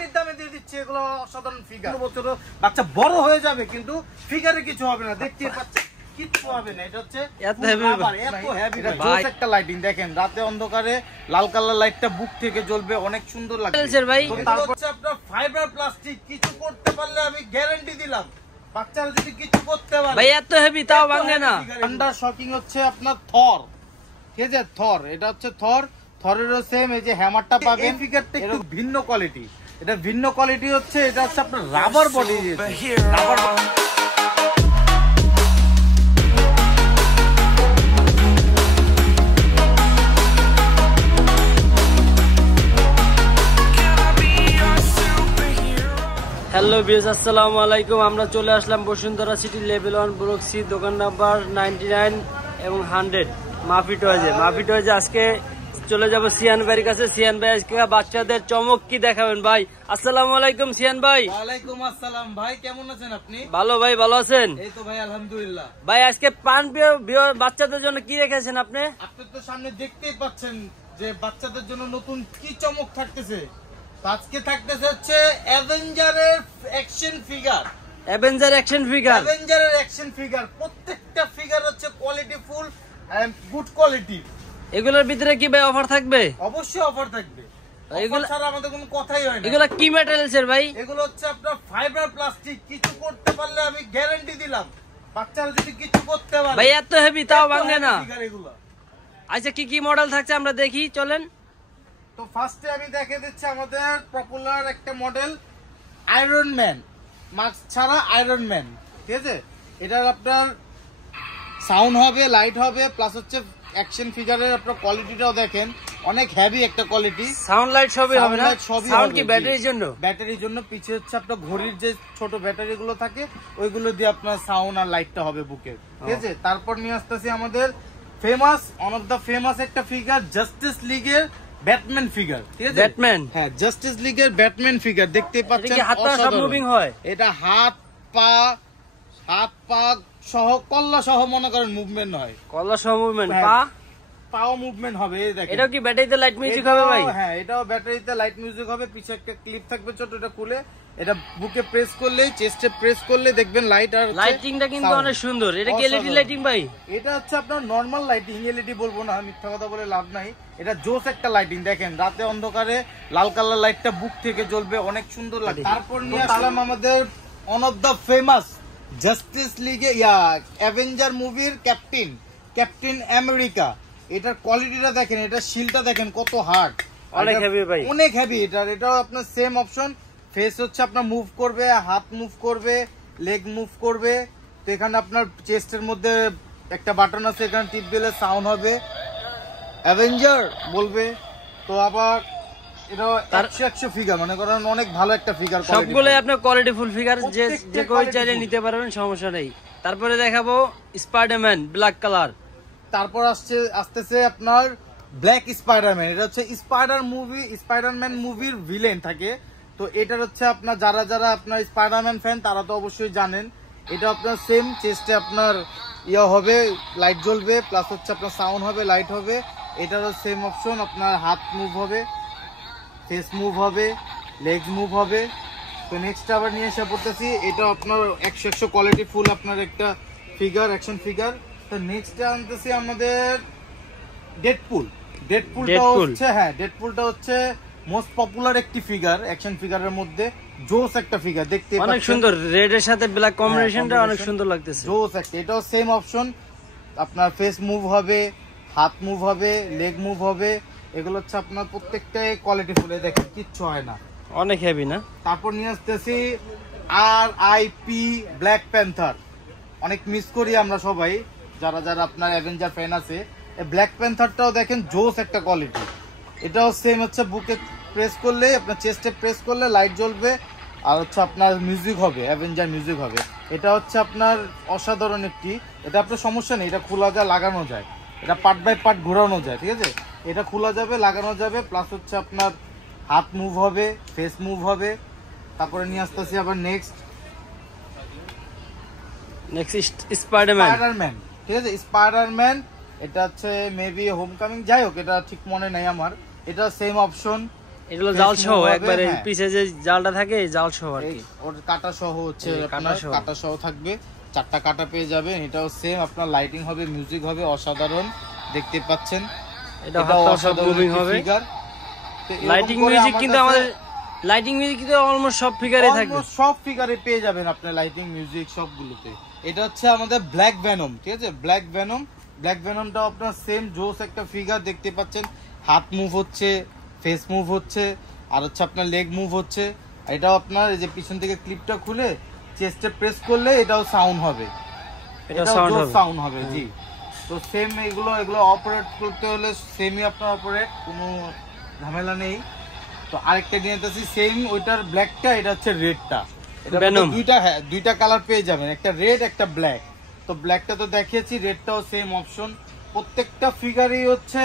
পানির দামে দিয়ে দিচ্ছে এগুলো অসাধারণ ফিগার। বছর বাচ্চা বড় হয়ে যাবে কিন্তু ফিগারে কিছু হবে না, দেখতে পাচ্ছেন কিচ্ছু হবে না। এটা হচ্ছে এত হেভি একটা লাইটিং দেখেন, রাতে অন্ধকারে লাল কালার লাইটটা বুক থেকে জ্বলবে, অনেক সুন্দর লাগছে ভাই। তারপর হচ্ছে আপনার ফাইবার প্লাস্টিক, কিছু করতে পারলে আমি গ্যারান্টি দিলাম বাচ্চারা যদি কিছু করতে পারে ভাই এত হেভি তাও ভাঙে না। আন্ডার শকিং হচ্ছে আপনার থর, ঠিক আছে থর, এটা হচ্ছে থর, থরেরও সেম এই যে হ্যামারটা পাবেন। ফিগারটা একটু ভিন্ন কোয়ালিটি, এটা ভিন্ন কোয়ালিটি হচ্ছে, এটা হচ্ছে আপনার রাবার বডি দিয়েছে, রাবার। হ্যালো ভিউয়ার্স, আসসালামু আলাইকুম। আমরা চলে আসলাম Bashundhara city level 1 block C, দোকান নাম্বার 99 এবং 100 মাফি টয়েজে। মাফি টয়েজে আজকে চলে যাব সিয়ান ভাইয়ের কাছে। সিয়ান ভাই আজকে বাচ্চাদের চমক কি দেখাবেন ভাই? আসসালামু আলাইকুম সিয়ান ভাই। ওয়ালাইকুম আসসালাম ভাই, কেমন আছেন আপনি? ভালো ভাই, ভালো আছেন? এই তো ভাই আলহামদুলিল্লাহ। ভাই আজকে পান বাচ্চাদের জন্য কি রেখেছেন আপনি? আপনি তো সামনে দেখতেই পাচ্ছেন যে বাচ্চাদের জন্য নতুন কি চমক থাকতেছে। আজকে থাকতেছে হচ্ছে অ্যাভেঞ্জারের action figure. Avenger action figure, অ্যাভেঞ্জারের অ্যাকশন ফিগার, প্রত্যেকটা ফিগার হচ্ছে quality full and good quality. এগুলোর ভিতরে কি ভাই অফার থাকবে? অবশ্যই অফার থাকবে, এগুলো ছাড়া আমাদের কোনো কথাই হয় না। এগুলো কি ম্যাটেরিয়ালসের ভাই? এগুলো হচ্ছে আপনার ফাইবার প্লাস্টিক, কিছু করতে পারলে আমি গ্যারান্টি দিলাম বাচ্চারা যদি কিছু করতে পারে। ভাই এত হেভি তাও ভাঙে না। এগুলো আচ্ছা কি কি মডেল থাকছে আমরা দেখি, চলেন। তো ফার্স্টে আমি দেখিয়ে দিচ্ছি আমাদের পপুলার একটা মডেল আয়রন ম্যান, মাস্ক ছাড়া আয়রন ম্যান, ঠিক আছে। এটার আপনার সাউন্ড হবে, লাইট হবে, প্লাস হচ্ছে অ্যাকশন ফিগারের আপনার কোয়ালিটিটাও দেখেন, অনেক হেভি একটা কোয়ালিটি। সাউন্ড লাইট সবই হবে না? সাউন্ড কি ব্যাটারির জন্য? ব্যাটারির জন্য। পিছে হচ্ছে আপনার ঘড়ির যে ছোট ব্যাটারি গুলো থাকে ওইগুলো দিয়ে আপনার সাউন্ড আর লাইটটা হবে বুকের, ঠিক আছে। তারপর নিয়ে আসতেছি আমাদের famous, one of the famous একটা ফিগার, জাস্টিস লিগের ব্যাটম্যান ফিগার, ঠিক আছে। ব্যাটম্যান, হ্যাঁ জাস্টিস লিগের ব্যাটম্যান ফিগার দেখতে পাচ্ছেন। হাত পা সব মুভিং হয়? এটা হাত পা সহ কল্লা সহ মনে করেন মুভমেন্ট হয়, কল্লা সহ মুভমেন্ট, পাও মুভমেন্ট হবে। এই দেখেন, এটাও কি ব্যাটারিতে লাইট মিউজিক হবে ভাই? হ্যাঁ এটাও ব্যাটারিতে লাইট মিউজিক হবে। পিছে একটা ক্লিপ থাকবে ছোট, এটা খুলে এটা বুকে প্রেস করলেই, চেস্টে প্রেস করলে দেখবেন লাইট। আর লাইটিংটা কিন্তু অনেক সুন্দর। এটা কি এলইডি লাইটিং ভাই? এটা হচ্ছে আপনার নরমাল লাইটিং, এলইডি বলবো না, মিথ্যা কথা বলে লাভ নাই। এটা জোস একটা লাইটিং দেখেন, রাতে অন্ধকারে লাল কালার লাইটটা বুক থেকে জ্বলবে, অনেক সুন্দর লাগে। তারপর নিয়ে আসলাম আমাদের one of the famous justice লিগে অ্যাভেঞ্জার মুভির ক্যাপ্টেন আমেরিকা। এটার কোয়ালিটিটা দেখেন, এটা শিলটা দেখেন কত হার্ড, অনেক হেভি ভাই, অনেক হেভি। এটাও আপনার সেম অপশন, ফেস হচ্ছে আপনার মুভ করবে, হাত মুভ করবে, লেগ মুভ করবে। তো এখানে আপনার চেস্টের মধ্যে একটা বাটন আছে, এখানে টিপ দিলে সাউন্ড হবে, অ্যাভেঞ্জার বলবে। তো আবার এটা 100 ফিগার, মনে করেন অনেক ভালো একটা ফিগার, সবগুলোই আপনার কোয়ালিটি ফুল ফিগার, যে কেউ চাইলে নিতে পারবেন, সমস্যা নেই। তারপরে দেখাবো স্পাইডারম্যান ব্ল্যাক কালার। তারপর আসতেছে আপনার ব্ল্যাক স্পাইডারম্যান। এটা হচ্ছে স্পাইডারম্যান মুভির ভিলেন থাকে। তো এটার হচ্ছে আপনার যারা আপনার স্পাইডারম্যান ফ্যান তারা তো অবশ্যই জানেন। এটা আপনার সেম চেস্টে আপনার হবে, লাইট জ্বলবে, প্লাস হচ্ছে আপনার সাউন্ড হবে, লাইট হবে। এটারও সেম অপশন, আপনার হাত মুভ হবে, ফেস মুভ হবে, লেগ মুভ হবে। তো নেক্সট আবার নিয়ে এসে পড়তেছি, এটা আপনার 100 কোয়ালিটি ফুল আপনার একটা ফিগার, অ্যাকশন ফিগার। তো নেক্সট আনতেছি আমাদের ডেডপুলটা হচ্ছে মোস্ট পপুলার একটি ফিগার, অ্যাকশন ফিগারের মধ্যে জোস একটা ফিগার, দেখতে অনেক সুন্দর, রেড এর সাথে ব্ল্যাক কম্বিনেশনটা অনেক সুন্দর লাগতেছে, জোস একটা। এটাও সেম অপশন, আপনার ফেস মুভ হবে, হাত মুভ হবে, লেগ মুভ হবে। এগুলো হচ্ছে আপনার প্রত্যেকটাই কোয়ালিটি ফুল, দেখেন কিচ্ছু হয় না, অনেক হেভি না। তারপর নিয়ে আসতেছি RIP ব্ল্যাক প্যান্থার। অনেক মিস করি আমরা সবাই, যারা আপনার অ্যাভেঞ্জার ফ্যান আছে। ব্ল্যাক প্যান্থারটাও দেখেন জোস একটা কোয়ালিটি। এটাও সেম হচ্ছে, বুকে প্রেস করলে, আপনার চেস্টে প্রেস করলে লাইট জ্বলবে, আর হচ্ছে আপনার মিউজিক হবে, অ্যাভেঞ্জার মিউজিক হবে। এটা হচ্ছে আপনার অসাধারণ একটি, এটা আপনার সমস্যা নেই, এটা খোলা যায়, লাগানো যায়, এটা পার্ট বাই পার্ট ঘোরানো যায়, ঠিক আছে। এটা খোলা যাবে, লাগানো যাবে, প্লাস হচ্ছে আপনার হাত মুভ হবে, ফেস মুভ হবে। তারপরে নিয়ে আসতেছি আবার নেক্সট স্পাইডারম্যান, ঠিক আছে। স্পাইডারম্যান এটা হচ্ছে মেবি হোমকামিং, যাই হোক এটা ঠিক মনে নেই আমার। এটা সেম অপশন, এটা হলো জাল সহ একবারে পিছে যে জালটা থাকে জাল সহ আর কি, ওর কাটা সহ হচ্ছে, কাটা সহ। কাটা সহ থাকবে, 4টা কাটা পেয়ে যাবেন। এটাও সেম আপনার লাইটিং হবে, মিউজিক হবে, অসাধারণ দেখতে পাচ্ছেন। এটা অসাধারণ হবে ফিগার। লাইটিং মিউজিক, কিন্তু আমাদের লাইটিং মিউজিক কিন্তু অলমোস্ট সব ফিগারে থাকবে, সব ফিগারে পেয়ে যাবেন আপনার লাইটিং মিউজিক সবগুলোতে। এটা হচ্ছে আমাদের ব্ল্যাক ভেনম, ঠিক আছে, ব্ল্যাক ভেনম। ব্ল্যাক ভেনমটা আপনার সেম জোস একটা ফিগার দেখতে পাচ্ছেন, হাত মুভ হচ্ছে, ফেস মুভ হচ্ছে, আর হচ্ছে আপনার লেগ মুভ হচ্ছে। এটাও আপনার এই যে পিছন থেকে ক্লিপটা খুলে চেস্টে প্রেস করলে এটাও সাউন্ড হবে, এটা সাউন্ড হবে জি। তো সেম এগুলো অপারেট করতে হলে সেমই আপনার অপারেট, কোনো ঝামেলা নেই। তো আরেকটা নিয়ে যেতেছি সেম, ওইটার ব্ল্যাকটা, এটা হচ্ছে রেডটা। এটা দুইটা কালার পেয়ে যাবেন, একটা রেড একটা ব্ল্যাক। তো ব্ল্যাকটা তো দেখিয়েছি, রেডটাও সেম অপশন। প্রত্যেকটা ফিগারই হচ্ছে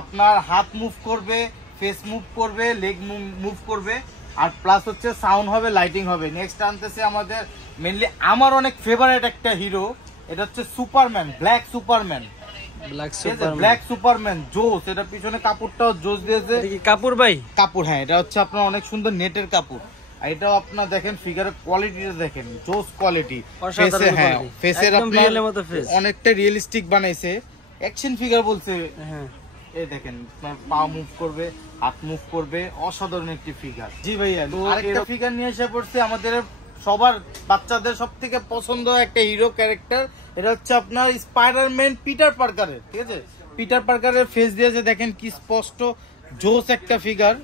আপনার হাত মুভ করবে, ফেস মুভ করবে, লেগ মুভ করবে, আর প্লাস হচ্ছে সাউন্ড হবে, লাইটিং হবে। নেক্সট আনতেছে আমাদের মেনলি আমার অনেক ফেভারিট একটা হিরো, এটা হচ্ছে Superman, black Superman. Black Superman জোস, এটা পিছনে কাপড়টাও জোস দিয়েছে। কাপড় ভাই, কাপড়, হ্যাঁ, এটা হচ্ছে আপনার অনেক সুন্দর নেটের কাপড়। এটাও আপনার দেখেন ফিগারের কোয়ালিটিটা দেখেন, জোস কোয়ালিটি। ফেসে, হ্যাঁ, ফেসের আপনার অনেকটা রিয়েলিস্টিক বানাইছে, অ্যাকশন ফিগার বলছে। হ্যাঁ, এই দেখেন পা মুভ করবে, হাত মুভ করবে, অসাধারণ একটি ফিগার। জি ভাইয়া, আরেকটা ফিগার নিয়ে এসে পড়ছে আমাদের সবার বাচ্চাদের সব থেকে পছন্দ একটা হিরো ক্যারেক্টার। এটা হচ্ছে আপনার স্পাইডারম্যান পিটার পার্কারের, ঠিক আছে, পিটার পার্কারের ফেস দিয়েছে দেখেন কি স্পষ্ট, জোস একটা ফিগার।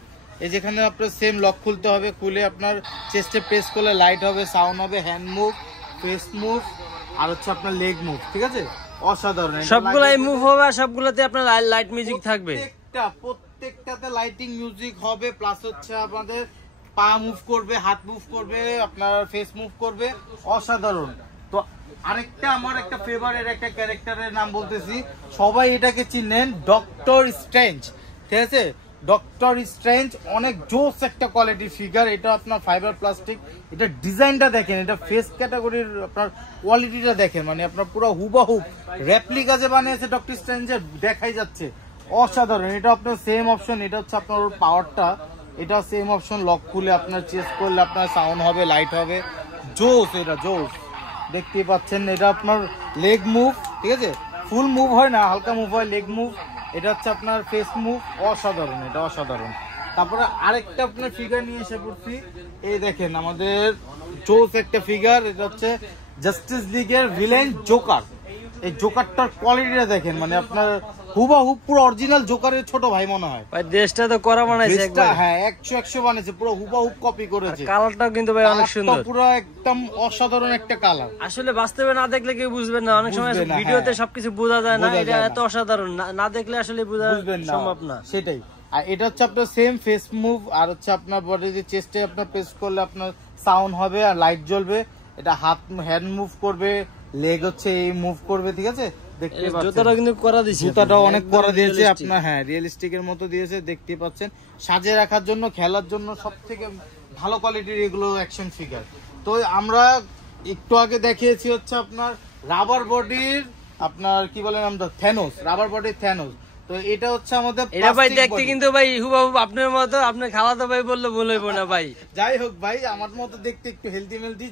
এই যেখানে আপনার সেম লক খুলতে হবে, খুলে আপনার চেস্টে প্রেস করলে লাইট হবে, সাউন্ড হবে, হ্যান্ড মুভ, ফেস মুভ, আর হচ্ছে আপনার লেগ মুভ, ঠিক আছে, অসাধারণ। সবগুলাই মুভ হবে, সবগুলোতে আপনার লাইট মিউজিক থাকবে, প্রত্যেকটাতে লাইটিং মিউজিক হবে, প্লাস হচ্ছে আপনাদের পা মুভ করবে, হাত মুভ করবে, আপনার ফেস মুভ করবে, অসাধারণ। তো আরেকটা আমার একটা ফেভারিট একটা ক্যারেক্টারের নাম বলতেছি, সবাই এটাকে চিনেন, ডক্টর স্ট্রেঞ্জ, ঠিক আছে। ডক্টর স্ট্রেঞ্জ অনেক জোস একটা কোয়ালিটির ফিগার। এটা আপনার ফাইবার প্লাস্টিক, এটা ডিজাইনটা দেখেন, এটা ফেস ক্যাটাগরির আপনার কোয়ালিটিটা দেখেন, মানে আপনার পুরো হুবাহুব রেপ্লিকা যে বানিয়েছে ডক্টর স্ট্রেঞ্জের, দেখাই যাচ্ছে, অসাধারণ। এটা আপনার সেম অপশন, এটা হচ্ছে আপনার পাওয়ারটা, এটা সেম অপশন, লক খুলে আপনার চেস্ট করলে আপনার সাউন্ড হবে, লাইট হবে, জোস, এটা জোস দেখতেই পাচ্ছেন। এটা আপনার লেগ মুভ, ঠিক আছে, ফুল মুভ হয় না, হালকা মুভ হয়, লেগ মুভ। এটা হচ্ছে আপনার ফেস মুভ, অসাধারণ, এটা অসাধারণ। তারপরে আরেকটা আপনার ফিগার নিয়ে এসে পড়ছি, এই দেখেন আমাদের জোস একটা ফিগার, এটা হচ্ছে জাস্টিস লিগের ভিলেন জোকার। এই জোকারটার কোয়ালিটিটা দেখেন, মানে আপনার হুবাহুব পুরো অরিজিনাল জোকারের ছোট ভাই মনে হয়। ভাই ড্রেসটা তো করা বানাইছে একবার, হ্যাঁ 100 বানাইছে, পুরো হুবাহুব কপি করেছে। কালারটাও কিন্তু ভাই অনেক সুন্দর, পুরো একদম অসাধারণ একটা কালার। আসলে বাস্তবে না দেখলে কেউ বুঝবেন না, অনেক সময় ভিডিওতে সবকিছু বোঝা যায় না, এটা এত অসাধারণ, না দেখলে আসলে বোঝা সম্ভব না। সেটাই। আর এটা হচ্ছে আপনার সেম ফেস মুভ, আর হচ্ছে আপনার বডি যে চেস্টে আপনার প্রেস করলে আপনার সাউন্ড হবে আর লাইট জ্বলবে। এটা হাত হ্যান্ড মুভ করবে, লেগ হচ্ছে এই মুভ করবে, ঠিক আছে, দেখতে পাচ্ছেন। জুতাটা কিন্তু করা দিয়েছে, জুতাটাও অনেক করা দিয়েছে আপনার, হ্যাঁ, রিয়েলিস্টিকের মতো দিয়েছে, দেখতে পাচ্ছেন। সাজিয়ে রাখার জন্য, খেলার জন্য সবথেকে ভালো কোয়ালিটির এগুলো অ্যাকশন ফিগার। তো আমরা একটু আগে দেখিয়েছি হচ্ছে আপনার রাবার বডির, আপনার কি বলেন আমরা, থ্যানোস, রাবার বডির থ্যানোস। তো এটা হচ্ছে আমাদের, এটা ভাই দেখতে কিন্তু ভাই হুবাহুব আপনার মতো, আপনার খালাতো ভাই বললে ভুল হইব না ভাই। যাই হোক ভাই, আমার মতো দেখতে একটু হেলদি মেলদি।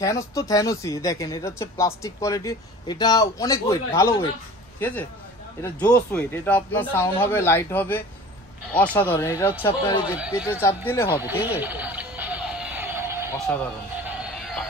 থ্যানোস তো থ্যানোসই, দেখেন এটা হচ্ছে প্লাস্টিক কোয়ালিটি, এটা অনেক ওয়েট, ভালো ওয়েট, ঠিক আছে, এটা জোস ওয়েট। এটা আপনার সাউন্ড হবে, লাইট হবে, অসাধারণ। এটা হচ্ছে আপনার এই যে পেটে চাপ দিলে হবে, ঠিক আছে, অসাধারণ।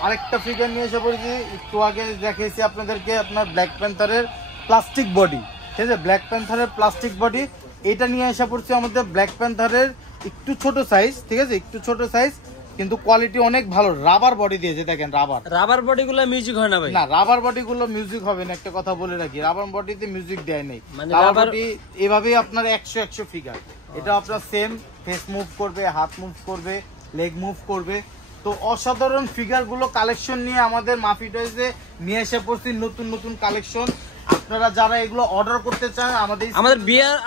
আরেকটা ফিগার নিয়ে এসে পড়েছি, একটু আগে দেখিয়েছি আপনাদেরকে, আপনার ব্ল্যাক প্যান্থারের প্লাস্টিক বডি, ঠিক আছে, ব্ল্যাক প্যান্থারের প্লাস্টিক বডি। এটা নিয়ে এসে পড়ছে আমাদের ব্ল্যাক প্যান্থারের একটু ছোট সাইজ, ঠিক আছে, একটু ছোট সাইজ, কিন্তু কোয়ালিটি অনেক ভালো, রাবার বডি দিয়েছে, দেখেন রাবার বডি গুলো মিউজিক হয় না ভাই, না, রাবার বডি গুলো মিউজিক হবে না, একটা কথা বলে রাখি, রাবার বডিতে মিউজিক দেয় নেই, রাবার বডি এভাবেই আপনার 100 ফিগার। এটা আপনার সেম ফেস মুভ করবে, হাত মুভ করবে, লেগ মুভ করবে। তো অসাধারণ ফিগার গুলো কালেকশন নিয়ে আমাদের মাফি টয়েজে নিয়ে এসে পড়ছি, নতুন নতুন কালেকশন। আপনারা যারা এগুলো অর্ডার করতে চান,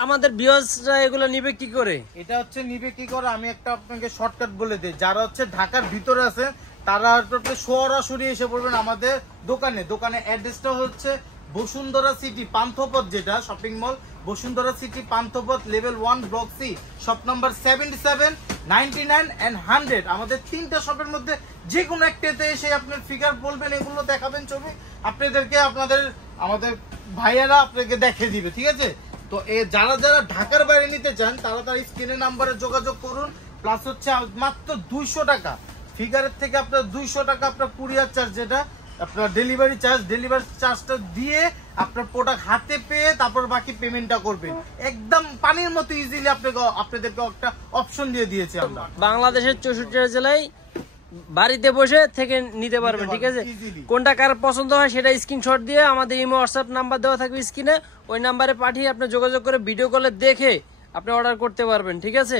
আমাদের ভিউয়ার্সরা এগুলো নিবে কি করে, এটা হচ্ছে নিবে কি করে, আমি একটা আপনাকে শর্টকাট বলে দিই। যারা হচ্ছে ঢাকার ভিতরে আছে তারা সরাসরি এসে পড়বেন আমাদের দোকানে। দোকানের অ্যাড্রেসটা হচ্ছে বসুন্ধরা সিটি পান্থপথ, যেটা shopping mall Bashundhara city Panthapath level 1 block C, shop number 77, 99 and 100। আমাদের 3টা শপের মধ্যে যে কোনো একটাতে এসে আপনার ফিগার বলবেন, এগুলো দেখাবেন ছবি, আপনাদেরকে আমাদের ভাইয়ারা আপনাকে দেখিয়ে দিবে, ঠিক আছে? তো যারা যারা ঢাকার বাইরে নিতে চান তারা তার স্ক্রিনের নাম্বারে যোগাযোগ করুন। প্লাস হচ্ছে মাত্র 200 টাকা ফিগারের থেকে আপনার 200 টাকা আপনার কুরিয়ার চার্জ, যেটা আপনার ডেলিভারি চার্জটা দিয়ে আপনার প্রোডাক্ট হাতে পেয়ে তারপর বাকি পেমেন্টটা করবেন। একদম পানির মতো ইজিলি আপনাদেরকে একটা অপশন দিয়ে দিয়েছি আমরা। বাংলাদেশের 64 জেলায় বাড়িতে বসে থেকে নিতে পারবেন, ঠিক আছে? easily। কোনটা কার পছন্দ হয় সেটা স্ক্রিনশট দিয়ে আমাদের ইমো হোয়াটসঅ্যাপ নাম্বার দেওয়া থাকবে স্ক্রিনে, ওই নাম্বারে পাঠিয়ে আপনি যোগাযোগ করে ভিডিও কলে দেখে আপনি অর্ডার করতে পারবেন, ঠিক আছে?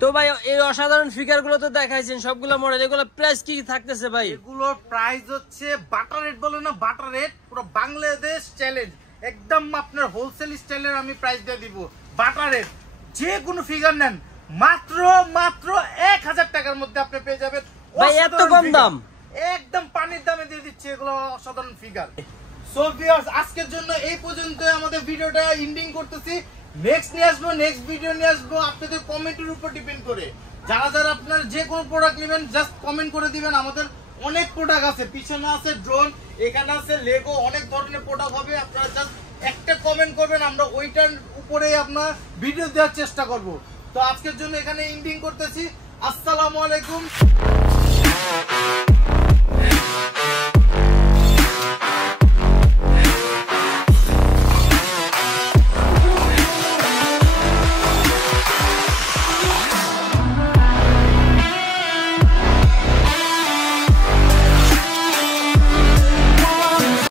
তো ভাই এই অসাধারণ ফিগার গুলো তো দেখাইছেন সবগুলো মডেল, এগুলো প্রাইস কি থাকতেছে ভাই? এগুলোর প্রাইস হচ্ছে বাটার রেট, বলে না বাটার রেট, পুরো বাংলাদেশ চ্যালেঞ্জ, একদম আপনার হোলসেল স্টাইলের আমি প্রাইস দিয়ে দিব। বাটার রেট, যে কোনো ফিগার নেন মাত্র 1000 টাকার মধ্যে আপনি পেয়ে যাবেন। ভাই এত কম দাম, একদম পানির দামে দিয়ে দিচ্ছি এগুলো অসাধারণ ফিগার। সো ভিউয়ার্স, আজকের জন্য এই পর্যন্ত আমাদের ভিডিওটা এন্ডিং করতেছি। নেক্সট ভিডিও নিয়ে আসবো আপনাদের কমেন্টের উপর ডিপেন্ড করে। যারা যারা আপনার যে কোনো প্রোডাক্ট নেবেন জাস্ট কমেন্ট করে দিবেন। আমাদের অনেক প্রোডাক্ট আছে, পিছনে আছে ড্রোন, এখানে আছে লেগো, অনেক ধরনের প্রোডাক্ট হবে। আপনারা জাস্ট একটা কমেন্ট করবেন, আমরা ওইটার উপরেই আপনার ভিডিও দেওয়ার চেষ্টা করব। তো আজকের জন্য এখানে এন্ডিং করতেছি। আসসালামু আলাইকুম।